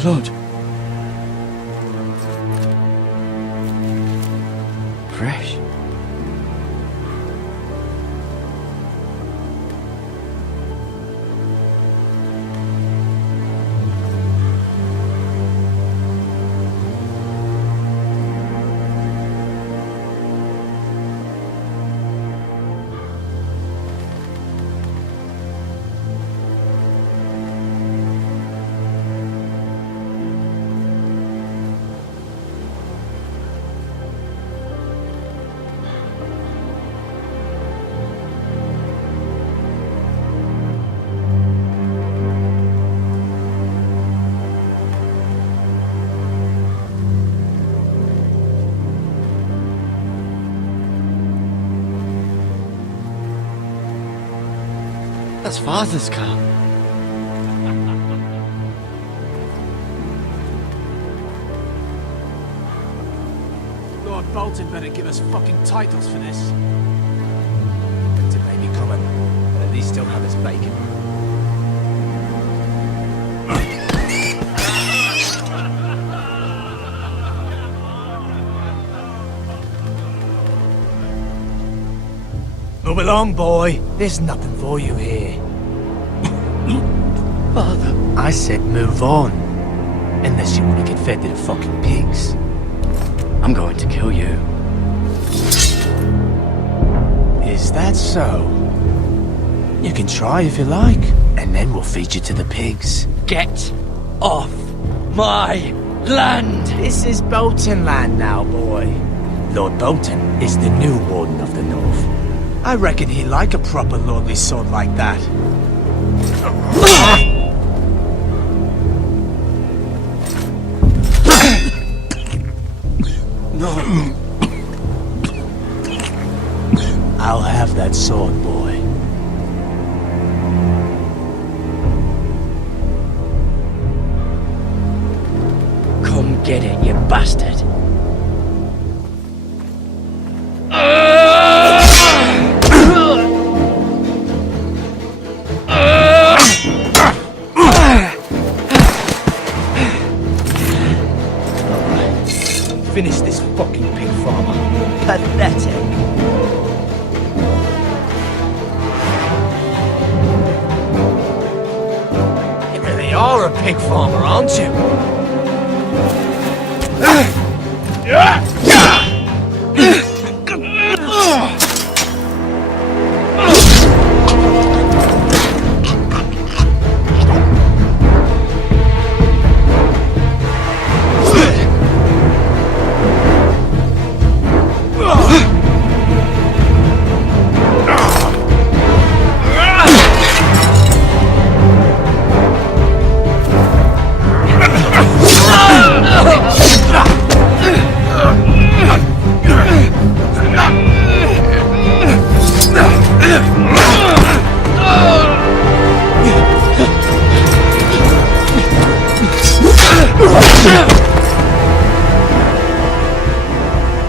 Blood. Fresh. That's Father's car. Lord Bolton better give us fucking titles for this. Winter may be coming, but at least still have his bacon. Move along, boy. There's nothing for you here. Father. I said move on. Unless you want to get fed to the fucking pigs. I'm going to kill you. Is that so? You can try if you like, and then we'll feed you to the pigs. Get off my land! This is Bolton land now, boy. Lord Bolton is the new Warden of the North. I reckon he'd like a proper lordly sword like that. No. I'll have that sword, boy. Come get it, you bastard. Finish this fucking pig farmer. Pathetic. You really are a pig farmer, aren't you?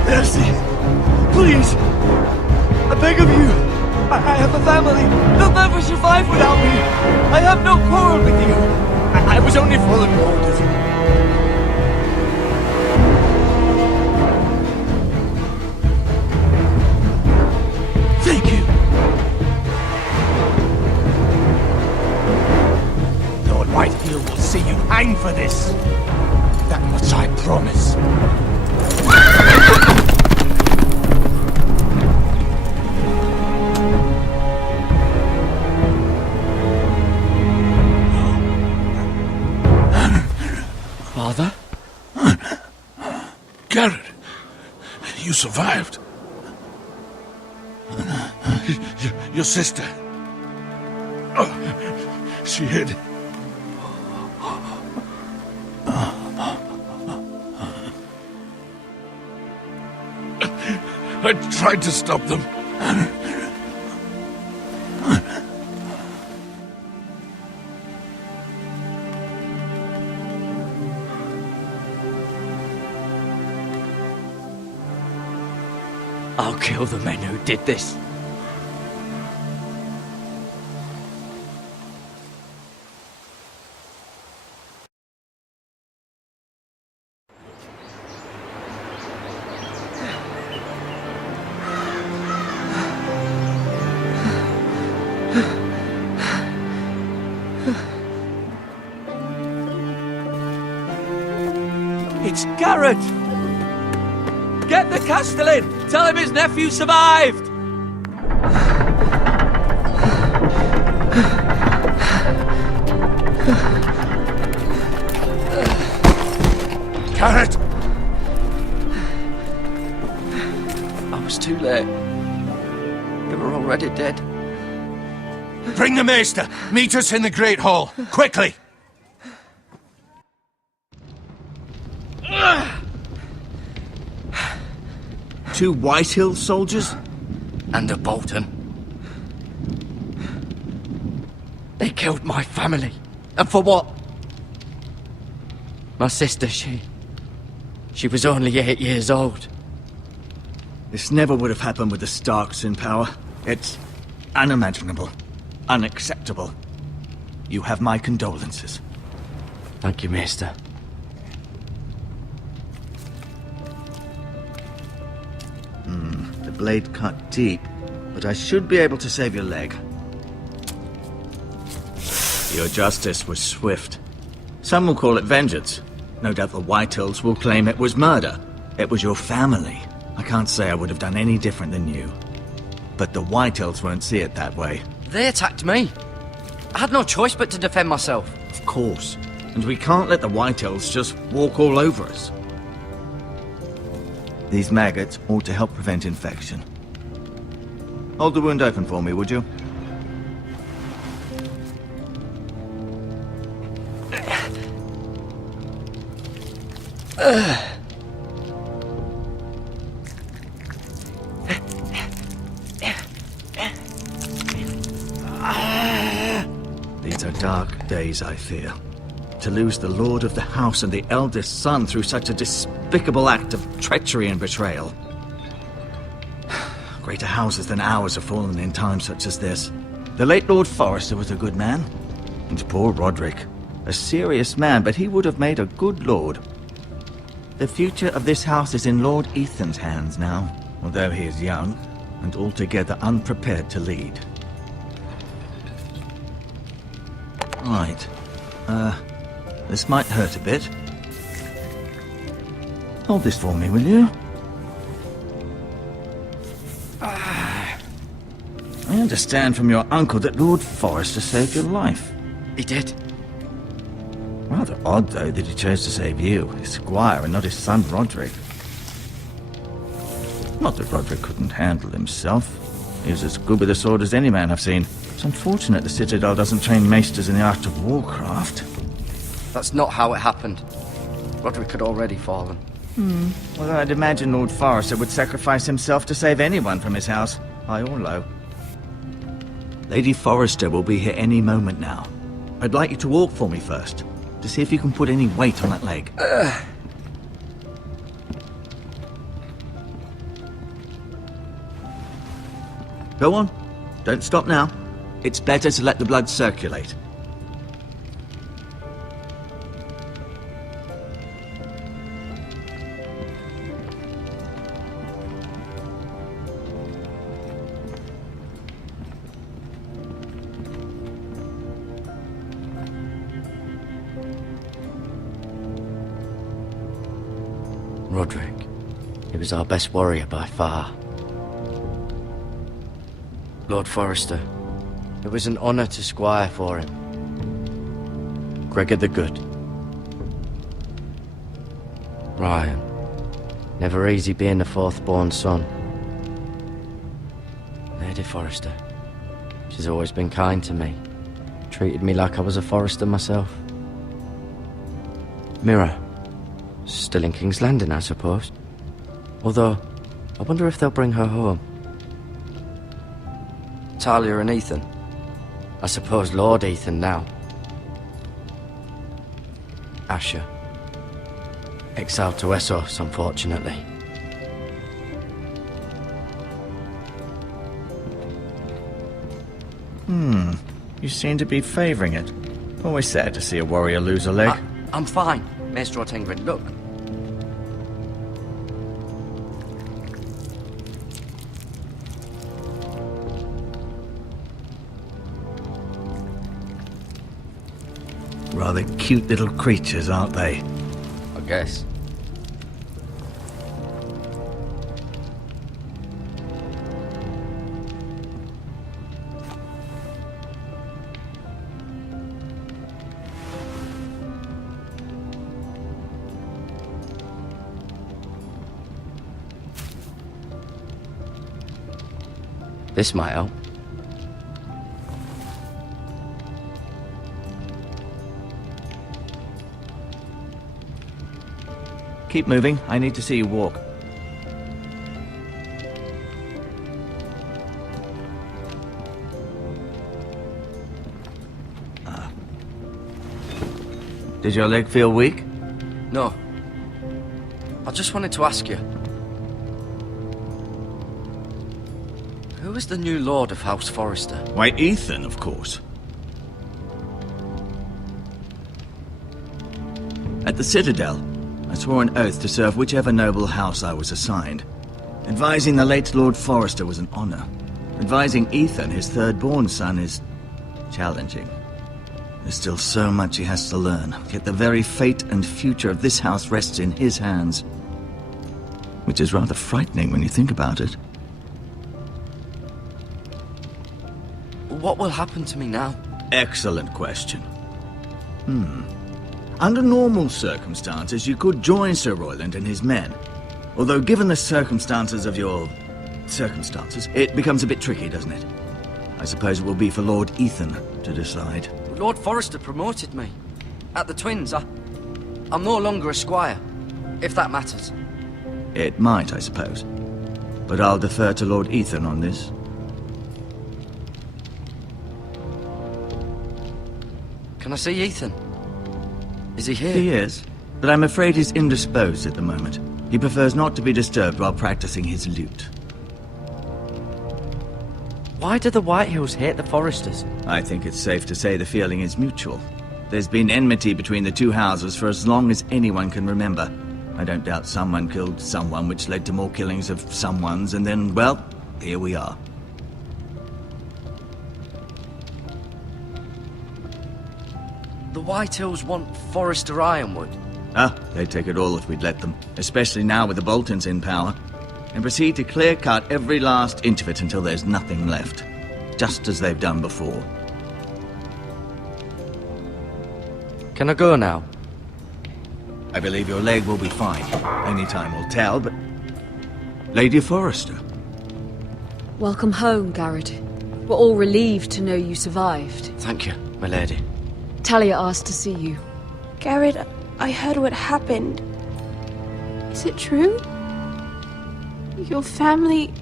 Mercy! Please! I beg of you! I have a family! They'll never survive without me! I have no quarrel with you! I was only following orders. Thank you! Lord Whitefield will see you hang for this. That much I promise. Father? Garrett, you survived. Your sister. Oh, she hid. I tried to stop them. I'll kill the men who did this. It's Garrett! Get the Castellan! Tell him his nephew survived! Garrett! I was too late. They were already dead. Bring the Maester! Meet us in the Great Hall! Quickly! Two Whitehill soldiers? And a Bolton. They killed my family. And for what? My sister, she was only 8 years old. This never would have happened with the Starks in power. It's unimaginable. Unacceptable. You have my condolences. Thank you, Maester. The blade cut deep, but I should be able to save your leg. Your justice was swift. Some will call it vengeance. No doubt the Whitehills will claim it was murder. It was your family. I can't say I would have done any different than you. But the Whitehills won't see it that way. They attacked me. I had no choice but to defend myself. Of course. And we can't let the Whitehills just walk all over us. These maggots ought to help prevent infection. Hold the wound open for me, would you? These are dark days, I fear. To lose the lord of the house and the eldest son through such a despicable act of treachery and betrayal. Greater houses than ours have fallen in times such as this. The late Lord Forrester was a good man. And poor Roderick. A serious man, but he would have made a good lord. The future of this house is in Lord Ethan's hands now, although he is young and altogether unprepared to lead. Right. This might hurt a bit. Hold this for me, will you? I understand from your uncle that Lord Forrester saved your life. He did. Rather odd, though, that he chose to save you, his squire, and not his son Roderick. Not that Roderick couldn't handle himself. He was as good with a sword as any man I've seen. It's unfortunate the Citadel doesn't train maesters in the art of warcraft. That's not how it happened. Roderick had already fallen. Well, I'd imagine Lord Forrester would sacrifice himself to save anyone from his house, high or low. Lady Forrester will be here any moment now. I'd like you to walk for me first, to see if you can put any weight on that leg. Go on. Don't stop now. It's better to let the blood circulate. Roderick. He was our best warrior by far. Lord Forrester. It was an honour to squire for him. Gregor the Good. Ryan. Never easy being the fourth-born son. Lady Forrester. She's always been kind to me. Treated me like I was a Forrester myself. Mira. Still in King's Landing, I suppose. Although, I wonder if they'll bring her home. Talia and Ethan. I suppose Lord Ethan now. Asher. Exiled to Essos, unfortunately. You seem to be favouring it. Always sad to see a warrior lose a leg. I'm fine, Maester Ortengrin. Look. Rather cute little creatures, aren't they? I guess. This might help. Keep moving. I need to see you walk. Did your leg feel weak? No. I just wanted to ask you. Who is the new Lord of House Forrester? Why, Ethan, of course. At the Citadel, I swore an oath to serve whichever noble house I was assigned. Advising the late Lord Forrester was an honor. Advising Ethan, his third-born son, is challenging. There's still so much he has to learn, yet the very fate and future of this house rests in his hands. Which is rather frightening when you think about it. What will happen to me now? Excellent question. Under normal circumstances, you could join Sir Royland and his men. Although given the circumstances of your circumstances, it becomes a bit tricky, doesn't it? I suppose it will be for Lord Ethan to decide. Lord Forrester promoted me. At the Twins, I'm no longer a squire, if that matters. It might, I suppose. But I'll defer to Lord Ethan on this. Can I see Ethan? Is he here? He is, but I'm afraid he's indisposed at the moment. He prefers not to be disturbed while practicing his lute. Why do the Whitehills hate the Forresters? I think it's safe to say the feeling is mutual. There's been enmity between the two houses for as long as anyone can remember. I don't doubt someone killed someone, which led to more killings of someones, and then, well, here we are. The Whitehills want Forrester Ironwood. They'd take it all if we'd let them, especially now with the Boltons in power, and proceed to clear-cut every last inch of it until there's nothing left, just as they've done before. Can I go now? I believe your leg will be fine. Only time will tell, but... Lady Forrester. Welcome home, Garrett. We're all relieved to know you survived. Thank you, my lady. Talia asked to see you. Garrett, I heard what happened. Is it true? Your family...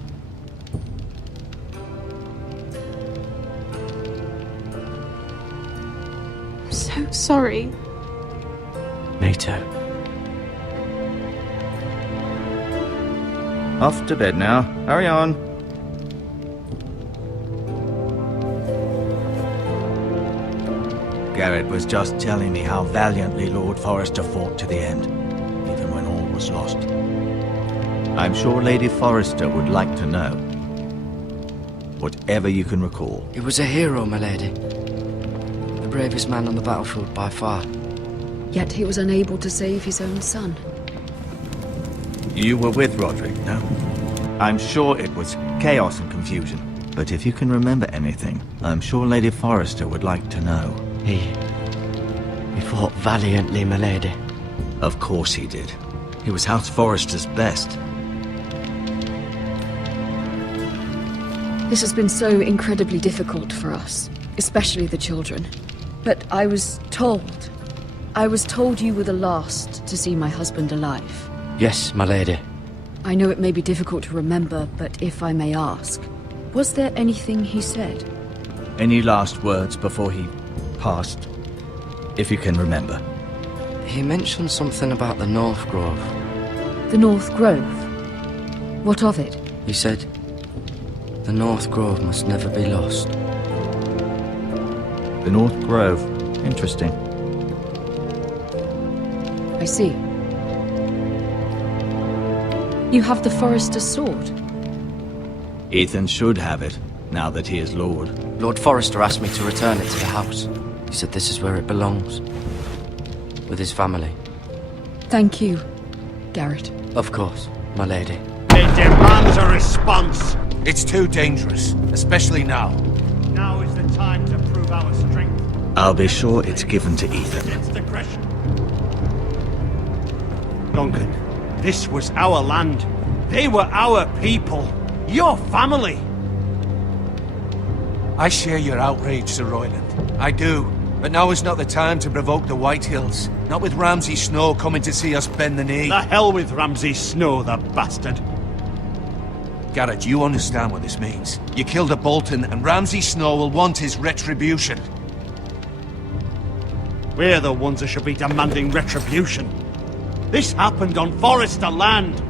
I'm so sorry. Me too. Off to bed now. Hurry on. Garrett was just telling me how valiantly Lord Forrester fought to the end, even when all was lost. I'm sure Lady Forrester would like to know. Whatever you can recall. He was a hero, my lady. The bravest man on the battlefield by far. Yet he was unable to save his own son. You were with Roderick, no? I'm sure it was chaos and confusion. But if you can remember anything, I'm sure Lady Forrester would like to know. He fought valiantly, my lady. Of course he did. He was House Forrester's best. This has been so incredibly difficult for us, especially the children. But I was told you were the last to see my husband alive. Yes, my lady. I know it may be difficult to remember, but if I may ask, was there anything he said? Any last words before he passed? If you can remember. He mentioned something about the North Grove. The North Grove? What of it? He said, the North Grove must never be lost. The North Grove. Interesting. I see. You have the Forrester's sword. Ethan should have it, now that he is Lord. Lord Forrester asked me to return it to the house. He said this is where it belongs. With his family. Thank you, Garrett. Of course, my lady. It demands a response. It's too dangerous, especially now. Now is the time to prove our strength. I'll be sure it's given to Ethan. Against aggression. Duncan, this was our land. They were our people. Your family. I share your outrage, Sir Royland. I do. But now is not the time to provoke the Whitehills. Not with Ramsay Snow coming to see us bend the knee. The hell with Ramsay Snow, the bastard. Garrett, you understand what this means. You killed a Bolton, and Ramsay Snow will want his retribution. We're the ones that should be demanding retribution. This happened on Forrester land.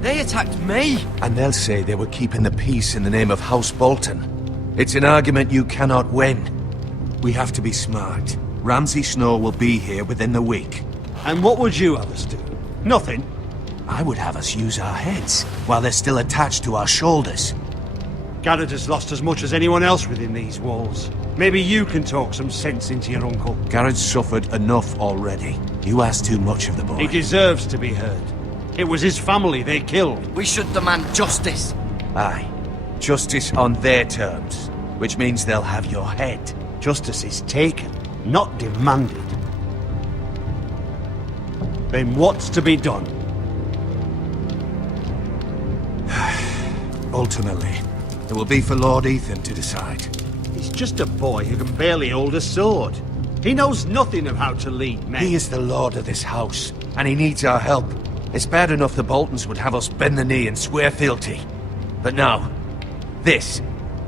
They attacked me! And they'll say they were keeping the peace in the name of House Bolton. It's an argument you cannot win. We have to be smart. Ramsay Snow will be here within the week. And what would you have us do? Nothing. I would have us use our heads, while they're still attached to our shoulders. Garrett has lost as much as anyone else within these walls. Maybe you can talk some sense into your uncle. Garrett's suffered enough already. You ask too much of the boy. He deserves to be heard. It was his family they killed. We should demand justice. Aye. Justice on their terms, which means they'll have your head. Justice is taken, not demanded. Then what's to be done? Ultimately, it will be for Lord Ethan to decide. He's just a boy who can barely hold a sword. He knows nothing of how to lead men. He is the lord of this house, and he needs our help. It's bad enough the Boltons would have us bend the knee and swear fealty. But now, this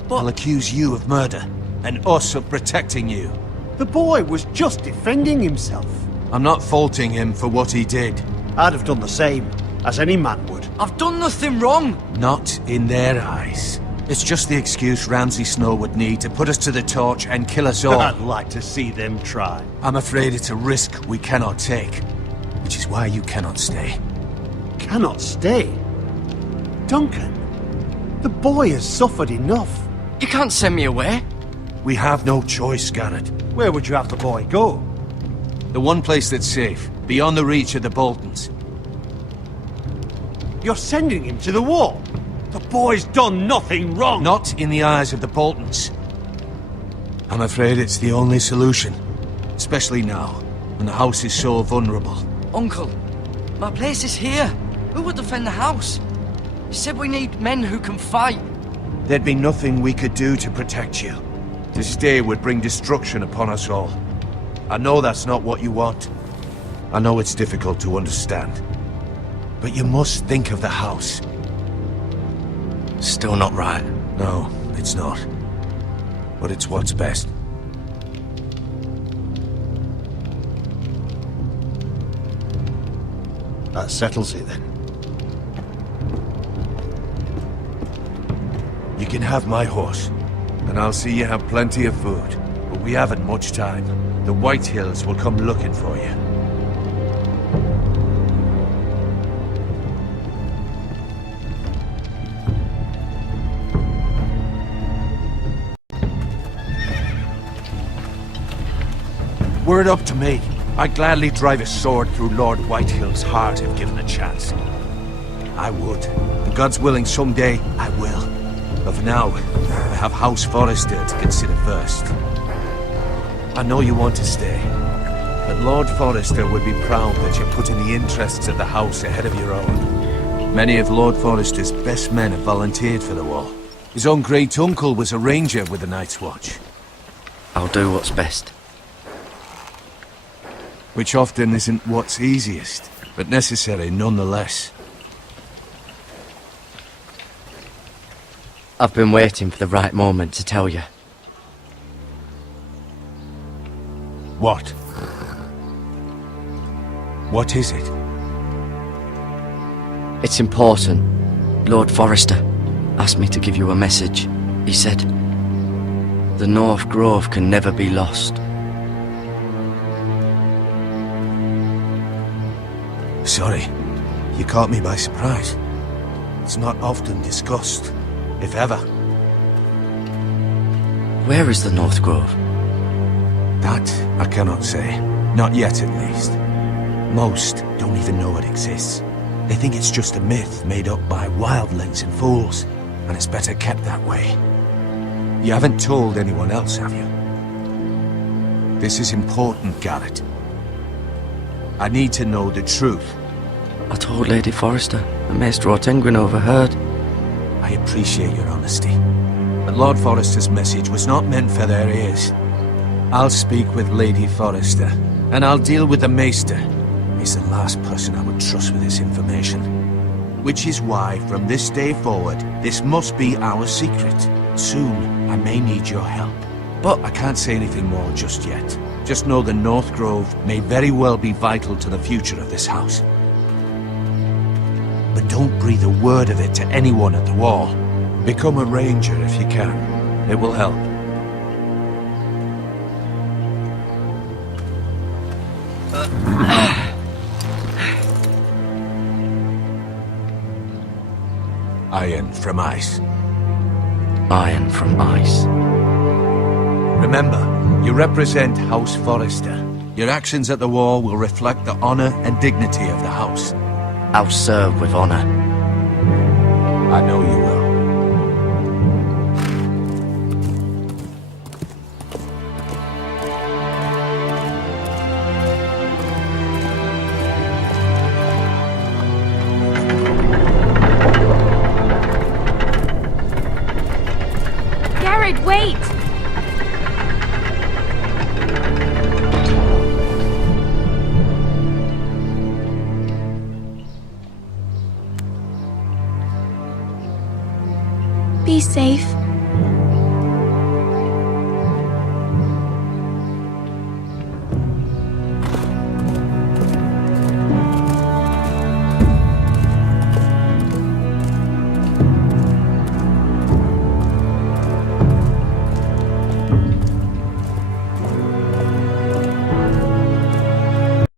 will accuse you of murder, and us of protecting you. The boy was just defending himself. I'm not faulting him for what he did. I'd have done the same, as any man would. I've done nothing wrong. Not in their eyes. It's just the excuse Ramsay Snow would need to put us to the torch and kill us all. I'd like to see them try. I'm afraid it's a risk we cannot take, which is why you cannot stay. Cannot stay? Duncan, the boy has suffered enough. You can't send me away. We have no choice, Garrett. Where would you have the boy go? The one place that's safe, beyond the reach of the Boltons. You're sending him to the wall. The boy's done nothing wrong. Not in the eyes of the Boltons. I'm afraid it's the only solution. Especially now, when the house is so vulnerable. Uncle, my place is here. Who would defend the house? You said we need men who can fight. There'd be nothing we could do to protect you. To stay would bring destruction upon us all. I know that's not what you want. I know it's difficult to understand. But you must think of the house. Still not right. No, it's not. But it's what's best. That settles it then. You can have my horse, and I'll see you have plenty of food. But we haven't much time. The Whitehills will come looking for you. Were it up to me, I'd gladly drive a sword through Lord Whitehill's heart if given a chance. I would. And God's willing, someday I will. But for now, I have House Forrester to consider first. I know you want to stay, but Lord Forrester would be proud that you're putting the interests of the house ahead of your own. Many of Lord Forrester's best men have volunteered for the war. His own great-uncle was a ranger with the Night's Watch. I'll do what's best. Which often isn't what's easiest, but necessary nonetheless. I've been waiting for the right moment to tell you. What? What is it? It's important. Lord Forrester asked me to give you a message. He said, the North Grove can never be lost. Sorry, you caught me by surprise. It's not often discussed, if ever. Where is the North Grove? That I cannot say. Not yet, at least. Most don't even know it exists. They think it's just a myth made up by wildlings and fools, and it's better kept that way. You haven't told anyone else, have you? This is important, Garrett. I need to know the truth. I told Lady Forrester, and Maestro Tenguin overheard. I appreciate your honesty. But Lord Forrester's message was not meant for their ears. I'll speak with Lady Forrester, and I'll deal with the Maester. He's the last person I would trust with this information. Which is why, from this day forward, this must be our secret. Soon, I may need your help. But I can't say anything more just yet. Just know the North Grove may very well be vital to the future of this house. But don't breathe a word of it to anyone at the Wall. Become a ranger if you can. It will help. Iron from ice. Iron from ice. Remember, you represent House Forrester. Your actions at the Wall will reflect the honor and dignity of the house. I'll serve with honor. I know you will. Garrett, wait! Be safe.